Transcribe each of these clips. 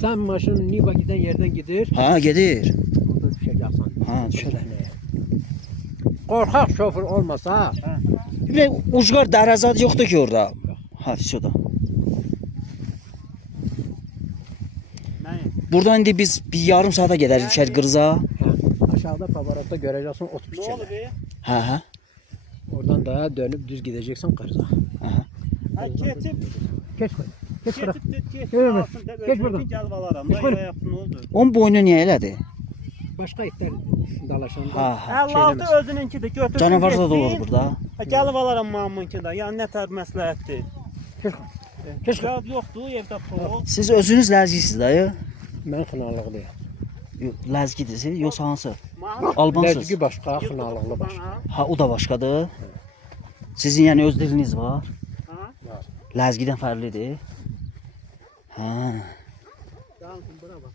Sen maşının Niva giden yerden gidir. Ha gedir. Orada düşeceksin. Ha düşer. Korkak şoför olmasa Bir de ucgar dərəzad yoxdur ki orada. Ha şurada. Buradan indi biz bir yarım saata gedərik içəri qırıza. aşağıda Pavarotta göreceksin ot biçeni. Ha. Oradan da dönüp düz gideceksin kırza. Aha. Ha keçib, Geç koy. Geç bırak. geç. Yürü be. Altında Geç buradan. Gel valaram. Geç Da buradan. yaptın oldu. Onun boynu niyə elədi? Başka itler dalaşanda. Ha. 56 özününkidir. Götürdün. Canavar da getdin. olur burada. Ha gəl valaram mamınki də. Yəni nə tər məsləhətdir. Geç koy. Geç koy. Yad yoxdur evdə pul. Siz özünüz ləzgisiniz dayı. Ben xınalıqlıyım. Yox, ləzgidirsiz, yoxsa hansı? Mahmud Albansız. Lezgi başka, xınalıqlı başka. Ha o da başqadır. Sizin yəni öz diliniz var. Ha? Ləzgidən fərqlidir. Ha. Yansın bura bax.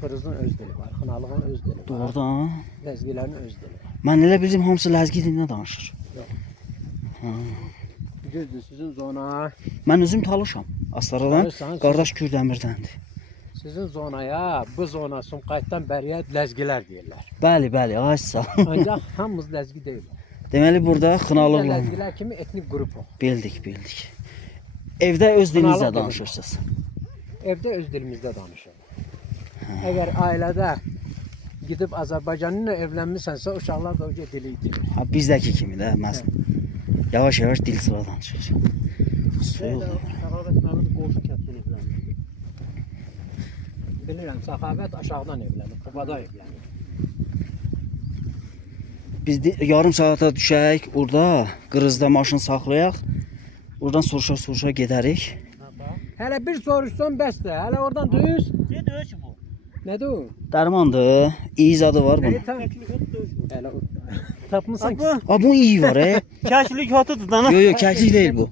Kırızın öz dili var, xınalığın öz dili var. Doğrudan. Lezgilerin öz dili var. Mən elə bildim hamısı ləzgi dilində danışır. Düzdür sizin zona. Mən özüm talışam. Astaradan Talışsan, qardaş Kürdəmirdəndir. Sizin zonaya, bu zona Sumqayıtdan bəriyə lezgiler deyirlər. Bəli, aysa. Ancaq hamımız lezgi deyil. Deməli burada xınalıqla Lezgiler kimi etnik grup o. bildik. Evdə öz dilinizlə Xınalıq danışırsınız. Evdə öz dilimizdə danışırıq. Əgər ailədə gidib Azərbaycanlılarla evlənmisənsə, uşaqlar da o dili itirir. Ha bizdəki kimi də məsələn. Yavaş dil sıra danışır. Səxavət mənim qoşu kəndini evlənmişdi. Bilirəm, Səxavət aşağıdan evlənir, Qubada evlənir. Biz yarım saata düşək, orada qırızda maşın saxlayaq. Oradan soruşa gedərik. Hələ bir soruşsan bəsdir, hələ oradan düz. Nə döyüş bu? Nədir o? Dərmandır. İyi zadı var bunun. Təklik yox döyüş bu. Hələ o. Tapmısan ki. Ha bu iyi var he. Kəklik yoxdur da. Yo kəklik deyil bu.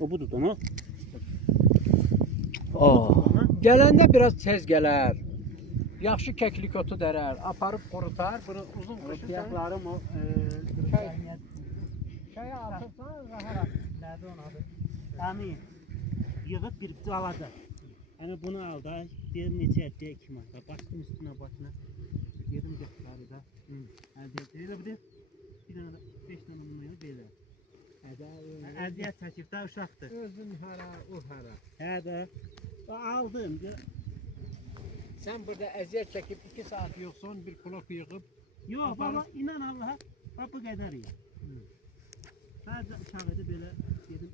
O budur da. Aa. Gələndə biraz tez gələr. Yaxşı kəklik otu dərər, aparıb qurutar, bunu uzun qışın Ayaqlarım o çaya atırsan, rahat. Nədir onun adı? Əmin. Yığıb bir alada. Yəni bunu al da, bir neçə etdiyə 2 manat. Başdım üstünə başına. Yedim götürəri də. Əldə elə bir də bir dənə 5 dənə bundan belə. Əziyyət çəkib də uşaqdır. Özün hara, o hara. Hə də. Aldım. Sən burada əziyyət çəkib 2 saat yoxsan, bir kulak yığıb. Yox, baba, inan Allaha, bu qədər. Bəzi uşaq idi belə, dedim